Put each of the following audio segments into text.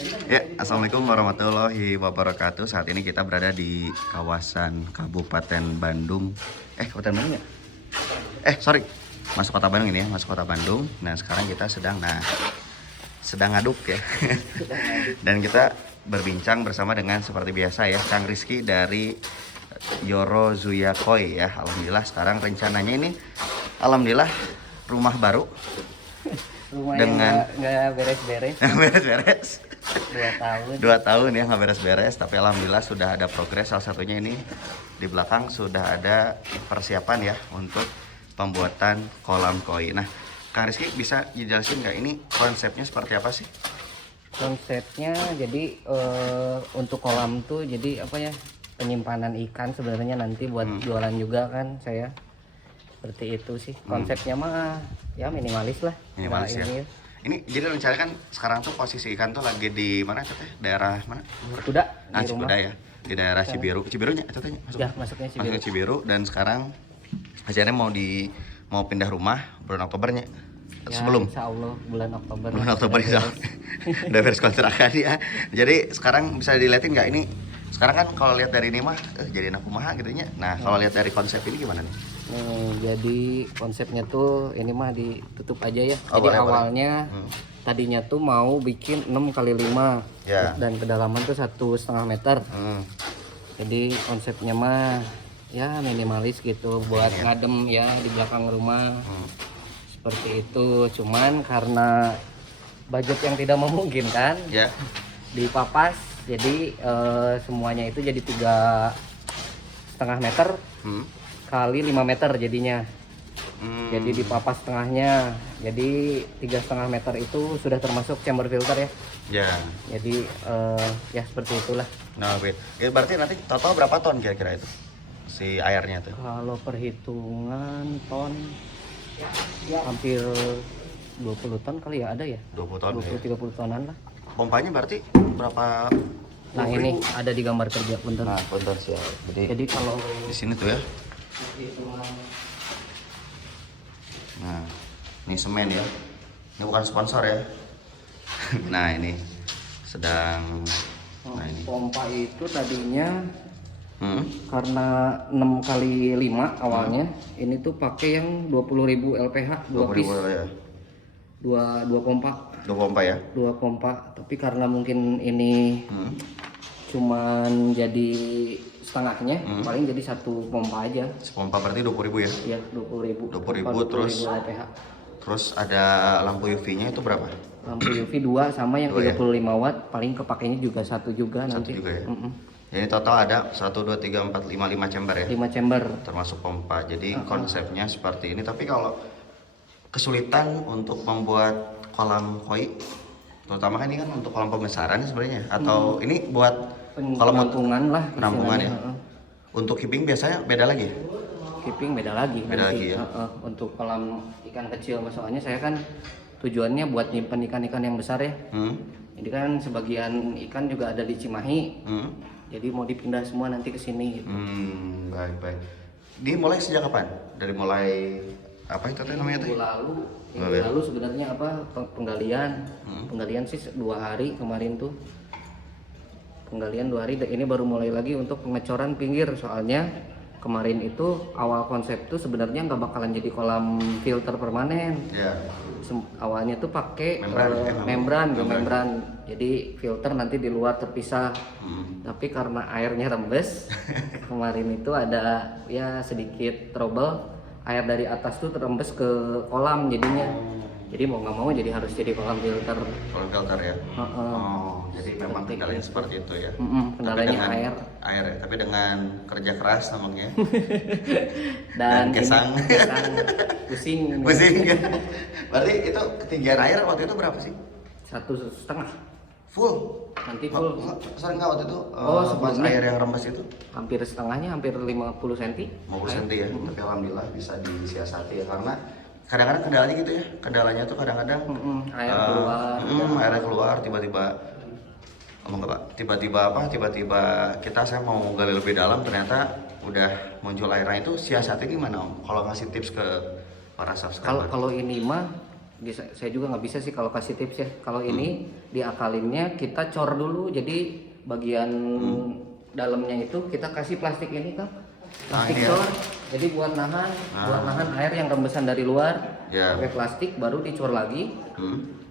Ya, assalamualaikum warahmatullahi wabarakatuh. Saat ini kita berada di kawasan Kabupaten Bandung. Kabupaten Bandung ya? Sorry, masuk kota Bandung ini ya, masuk kota Bandung. Nah, sekarang kita sedang ngaduk ya. Dan kita berbincang bersama dengan seperti biasa ya, Kang Rizky dari Yoro Zuya Koi ya. Alhamdulillah sekarang rencananya ini, alhamdulillah rumah baru. Rumahnya Dengan nggak beres-beres. beres-beres. 2 tahun. 2 tahun ya nggak beres-beres, tapi alhamdulillah sudah ada progres. Salah satunya ini di belakang sudah ada persiapan ya untuk pembuatan kolam koi. Nah, Kang Rizky bisa dijelasin nggak ini konsepnya seperti apa sih? Konsepnya jadi untuk kolam tuh jadi apa ya, penyimpanan ikan sebenarnya nanti buat jualan juga kan saya. Seperti itu sih konsepnya mah ya minimalis lah. Minimalis ya. Ini jadi rencana kan sekarang tuh posisi ikan tuh lagi di mana teteh? Daerah mana? Kuda Nah, di rumah. Cibuda ya. Di daerah Cibiru. Cibirunya tetehnya masuk. Ya, masuknya Cibiru. Masuknya Cibiru dan sekarang acaranya mau pindah rumah bulan Oktobernya. Ya, Sebelum Insya Allah bulan Oktober. bulan Oktober insya Allah. Udah beres kontrakan ya. Jadi sekarang bisa dilihatin nggak ini? Sekarang kan kalau lihat dari ini mah jadi anak kumaha gitu nya. Nah, kalau lihat dari konsep ini gimana nih? Jadi konsepnya tuh ini mah ditutup aja ya. Oh, Jadi boleh, awalnya tadinya tuh mau bikin 6 kali 5 Ya. dan kedalaman tuh 1,5 meter. Jadi konsepnya mah ya minimalis gitu buat ngadem ya di belakang rumah. Seperti itu. Cuman karena budget yang tidak memungkinkan Ya. dipapas, jadi semuanya itu jadi 3,5 meter kali 5 meter jadinya. Jadi dipapas tengahnya. Jadi 3,5 meter itu sudah termasuk chamber filter ya. Ya. Jadi ya seperti itulah. Nah, wait. Ya, berarti nanti total berapa ton kira-kira itu? Si airnya tuh. Kalau perhitungan ton ya hampir 20 ton kali ya ada ya. 20 ton. 20-30 tonan lah. Pompanya berarti berapa? Nah, ini ada di gambar kerja punten. Nah, bentar sih ya. Jadi kalau Di sini tuh ya. perhitungan Nah, ini semen ya. Ini bukan sponsor ya. Nah, ini sedang. Nah, ini. pompa itu tadinya Hmm? karena 6 kali 5 awalnya ini tuh pakai yang 20.000 LPH 2 piece 20.000 ya. 2 pompa 2 pompa ya. 2 pompa, tapi karena mungkin ini cuman jadi setengahnya, paling jadi 1 pompa aja. Sepompa berarti 20.000 ya. Ya 20.000 20.000 terus. LPH. Terus ada lampu UV-nya itu berapa? Lampu UV 2 sama yang 2 ya? 35 watt, paling kepakainya juga 1 juga nanti. Juga ya. Jadi total ada 1 2 3 4 5 chamber ya. 5 chamber. Termasuk pompa. Jadi konsepnya seperti ini. Tapi kalau kesulitan untuk membuat kolam koi, terutama kan ini kan untuk kolam pembesaran sebenarnya, atau ini buat kolam Penampungan lah penampungan ya. istilahnya. Untuk keeping biasanya beda lagi. Keeping beda lagi. Beda nanti. lagi ya. Untuk kolam ikan kecil, soalnya saya kan tujuannya buat nyimpen ikan-ikan yang besar ya. Jadi kan sebagian ikan juga ada di Cimahi. Jadi mau dipindah semua nanti ke sini gitu. Baik. Dia mulai sejak kapan? Dari mulai apa itu namanya tuh? Minggu lalu sebenarnya apa penggalian. Penggalian sih 2 hari kemarin tuh. Penggalian 2 hari, ini baru mulai lagi untuk pengecoran pinggir. Soalnya kemarin itu awal konsep tuh sebenarnya nggak bakalan jadi kolam filter permanen. Ya. Awalnya tuh pakai Membran. membran. Jadi filter nanti di luar terpisah. Tapi karena airnya rembes, kemarin itu ada ya sedikit trouble. Air dari atas tuh terembes ke kolam jadinya. Jadi mau nggak mau jadi harus jadi kolam filter. Kolam filter ya. Jadi memang kendalanya seperti itu ya. Kendalanya air ya, tapi dengan kerja keras namanya. Dan kesang. Pusing. Kan? Berarti itu ketinggian air waktu itu berapa sih? 1,5 Full. nanti full. Sorry nggak waktu itu? Pas sebelumnya air yang rembes itu? hampir setengahnya, hampir 50 cm. 50 cm ya. Tapi alhamdulillah bisa disiasati ya, karena kadang-kadang kendalanya gitu ya. Kendalanya tuh kadang-kadang air keluar. Airnya keluar tiba-tiba. Ngomong nggak Pak? Tiba-tiba saya mau gali lebih dalam, ternyata udah muncul airnya. Itu siasatnya gimana Om? Kalau ngasih tips ke para subscriber. Kalau ini mah saya juga nggak bisa sih kalau kasih tips ya. Kalau ini diakalinnya kita cor dulu, jadi bagian dalamnya itu kita kasih plastik ini kan, plastik iya. cor. Jadi buat nahan air yang rembesan dari luar. Ya. Pakai plastik baru dicor lagi,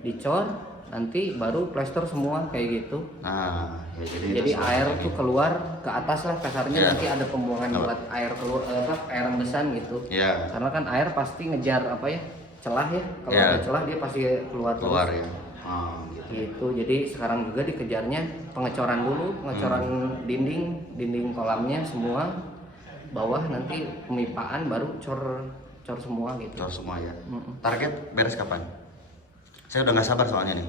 dicor, nanti baru plester semua kayak gitu. Nah, ya, Jadi air tuh keluar ke atas lah kasarnya, Ya. nanti ada pembuangan buat air keluar, air rembesan gitu. Ya. Karena kan air pasti ngejar apa ya, celah ya. Kalau Ya. ada celah dia pasti keluar keluar terus. ya. Gitu. Gitu. Jadi sekarang juga dikejarnya pengecoran dulu, pengecoran dinding kolamnya semua, bawah nanti pemipaan baru cor semua gitu. Cor semua ya. Target beres kapan? Saya udah nggak sabar soalnya nih.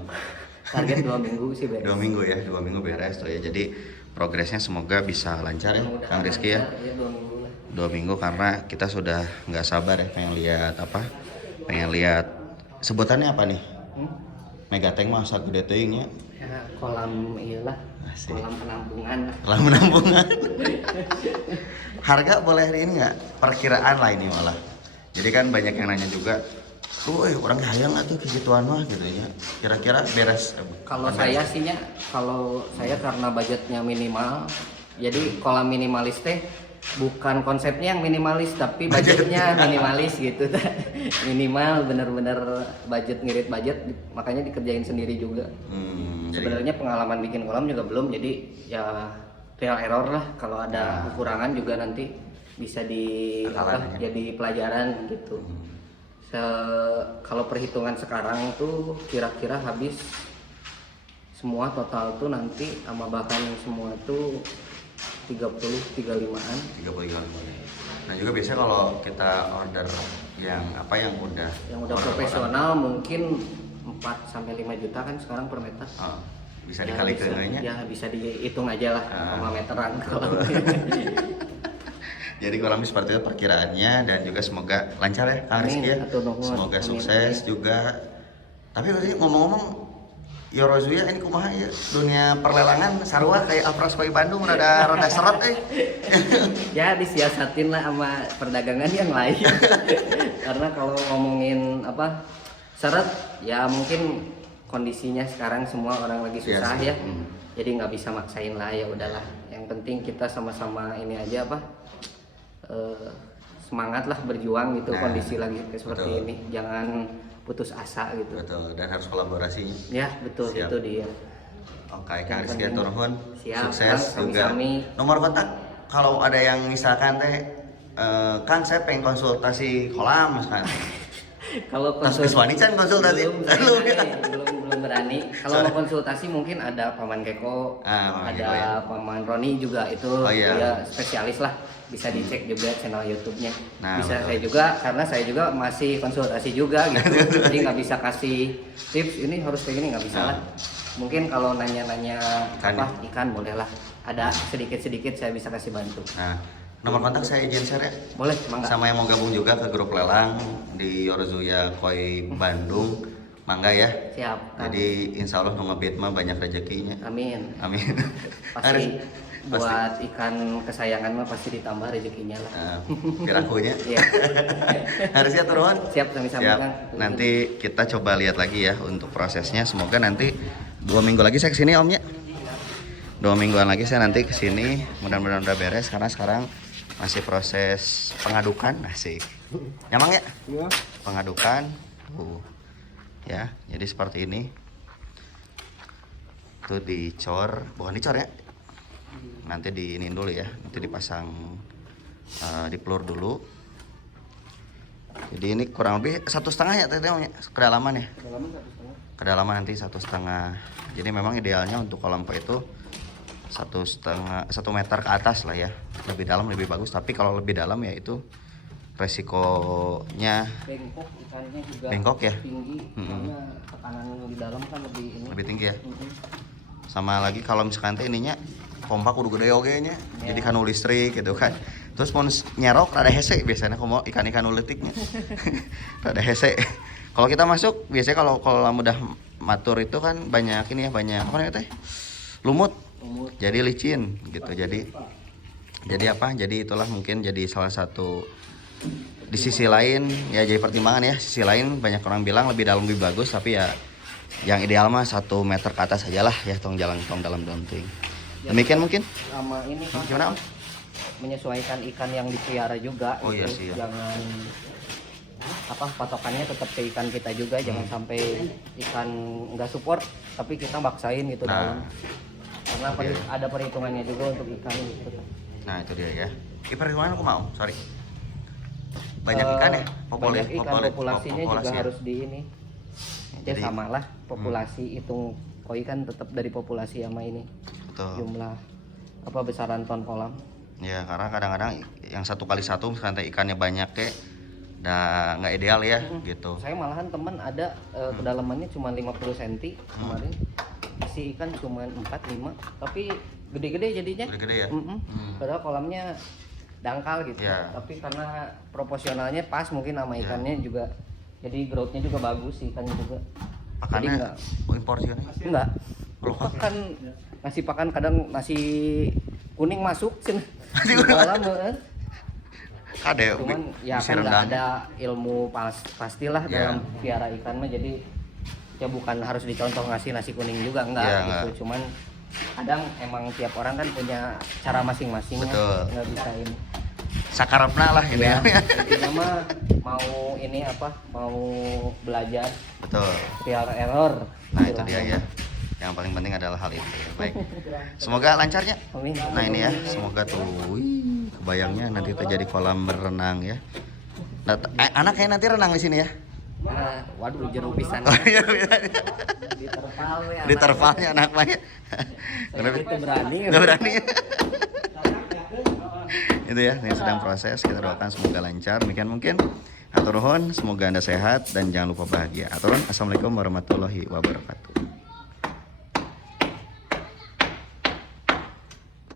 Target 2 minggu sih beres. 2 minggu ya, 2 minggu beres tuh ya. Jadi progresnya semoga bisa lancar ya, Kang Rizky ya. Ya 2 minggu lah. 2 minggu karena kita sudah nggak sabar ya pengen lihat apa? Pengen lihat sebutannya apa nih? Megatank masa gede teuing ya. Ya, kolam iyalah. Asik. Kolam penampungan lah. Kolam penampungan. Harga boleh ini nggak? Perkiraan lah ini malah. Jadi kan banyak yang nanya juga, orang hayang nggak tuh kegituan mah gitu ya. Kira-kira beres. Kalau saya sihnya, kalau saya karena budgetnya minimal, jadi kolam minimalis teh bukan konsepnya yang minimalis tapi budgetnya minimalis gitu. Minimal bener-bener budget, ngirit budget, makanya dikerjain sendiri juga. Jadi Sebenarnya pengalaman bikin kolam juga belum, jadi ya trial error lah. Kalau ada kekurangan juga nanti bisa jadi pelajaran gitu. Kalau perhitungan sekarang tuh kira-kira habis semua total tuh nanti sama bahan semua tuh 35-an. 35. Nah juga biasanya kalau kita order yang udah profesional mungkin 4 sampai 5 juta kan sekarang per meter. Bisa dikali ke Ya bisa dihitung aja lah sama meteran kalau. Jadi kurang lebih seperti itu perkiraannya, dan juga semoga lancar ya Kang Rizky ya. Semoga sukses juga. Tapi tadi ngomong-ngomong, Yorozuya ini kumaha ya, dunia perlelangan sarua kayak Afras Koi Bandung rada seret Ya disiasatin lah sama perdagangan yang lain. Karena kalau ngomongin apa seret ya mungkin kondisinya sekarang semua orang lagi susah ya. Jadi nggak bisa maksain lah, ya udahlah. Yang penting kita sama-sama ini aja semangat lah berjuang gitu. Kondisi lagi seperti ini, jangan putus asa gitu. Betul, dan harus kolaborasi. Ya betul. Siap. Itu dia. Oke, Kang Rizky turun, sukses Kang, juga. Nomor kontak kalau ada yang misalkan Kang saya pengen konsultasi kolam misalkan. Kalau konsultasi belum berani. Kalau mau konsultasi mungkin ada Paman Keko, ada Paman Roni juga itu dia spesialis lah. Bisa dicek juga channel YouTube-nya. Bisa saya juga, karena saya juga masih konsultasi juga gitu. Jadi nggak bisa kasih tips ini harus kayak gini, nggak bisa lah. Mungkin kalau nanya-nanya ikan boleh lah. Ada sedikit-sedikit saya bisa kasih bantu. Nomor kontak saya izin share ya. Boleh, mangga. Sama yang mau gabung juga ke grup lelang di Yorozuya Koi Bandung, mangga ya. Siap. Jadi insya Allah ngebit mah banyak rezekinya. Amin. Pasti buat ikan kesayangan mah pasti ditambah rezekinya lah. Pirakunya. Iya. Harusnya turun. Siap, sama-sama Kang. Nanti kita coba lihat lagi ya untuk prosesnya. Semoga nanti 2 minggu lagi saya kesini Om ya. 2 mingguan lagi saya nanti kesini. Mudah-mudahan udah beres karena sekarang masih proses pengadukan. Asik. Nyamang ya? Iya. Pengadukan. Ya, jadi seperti ini. Itu dicor, bukan dicor ya. Nanti diinin dulu ya, nanti dipasang dipelur dulu. Jadi ini kurang lebih 1,5 ya tetehnya kedalaman ya. Kedalaman nanti 1,5. Jadi memang idealnya untuk kolam koi itu 1,5 1 meter ke atas lah ya. Lebih dalam lebih bagus, tapi kalau lebih dalam ya itu resikonya bengkok, ikannya juga bengkok ya. Tinggi, karena tekanan di dalam kan lebih tinggi ya. Sama lagi kalau misalkan ininya pompa kudu gede oge nya. Jadi kanu listrik gitu kan. Terus mau nyerok rada hese biasanya kalau ikan-ikan uletiknya. Rada hese. Kalau kita masuk biasanya kalau udah matur itu kan banyak ini ya, banyak apa namanya teh? Lumut. Jadi licin gitu. Jadi apa? Jadi itulah mungkin jadi salah satu di sisi lain ya jadi pertimbangan ya, sisi lain banyak orang bilang lebih dalam lebih bagus, tapi ya yang ideal mah 1 meter ke atas aja lah ya, tong dalam ting. Demikian mungkin Sama ini Pak, gimana Om? menyesuaikan ikan yang dipelihara juga. Oh, iya sih, ya. Jangan patokannya tetap ke ikan kita juga, jangan sampai ikan nggak support tapi kita maksain gitu dalam. Karena iya. ada perhitungannya juga untuk ikan gitu. Nah itu dia ya. Perhitungan aku mau, sorry. Banyak ikan ya? Banyak ikan, populasinya juga ya? harus di ini. Ya Jadi- samalah populasi, hitung koi kan tetap dari populasi sama ini. Betul. Jumlah besaran ton kolam. Ya karena kadang-kadang yang 1x1 misalkan ikannya banyak kayak nggak ideal ya gitu. Saya malahan teman ada kedalamannya cuma 50 cm kemarin. Isi ikan cuma 4-5 tapi gede-gede jadinya. Gede-gede ya? Padahal kolamnya dangkal gitu. Ya. Tapi karena proporsionalnya pas mungkin sama ikannya juga. Jadi growth-nya juga bagus sih ikannya juga. Jadi Pakannya impor sih kan? enggak. Pakan nasi pakan kadang nasi kuning masuk sini. Kolam Kade cuman ya bisa kan nggak rendang. ada ilmu pastilah Ya. dalam piara ikan mah, jadi ya bukan harus dicontoh ngasih nasi kuning juga enggak Ya, gitu. enggak. Cuman kadang emang tiap orang kan punya cara masing-masing ya, Betul. nggak bisa ini Sakarepna lah ini ya. ya. Intinya mah mau ini mau belajar Betul. trial error. Nah itu dia ya. Yang paling penting adalah hal itu. Baik. Semoga lancarnya. Amin. Nah ini ya, semoga tuh kebayangnya nanti terjadi kolam berenang ya. Nah, anaknya nanti renang di sini ya. Nah, waduh jeruk pisan. Oh iya, iya. Diterpal we Di terpalnya anak mah ya. Itu berani. Nggak berani. Itu ya, ini sedang proses. Kita doakan semoga lancar. Demikian mungkin. Atur nuhun, semoga Anda sehat dan jangan lupa bahagia. Atur nuhun, assalamualaikum warahmatullahi wabarakatuh.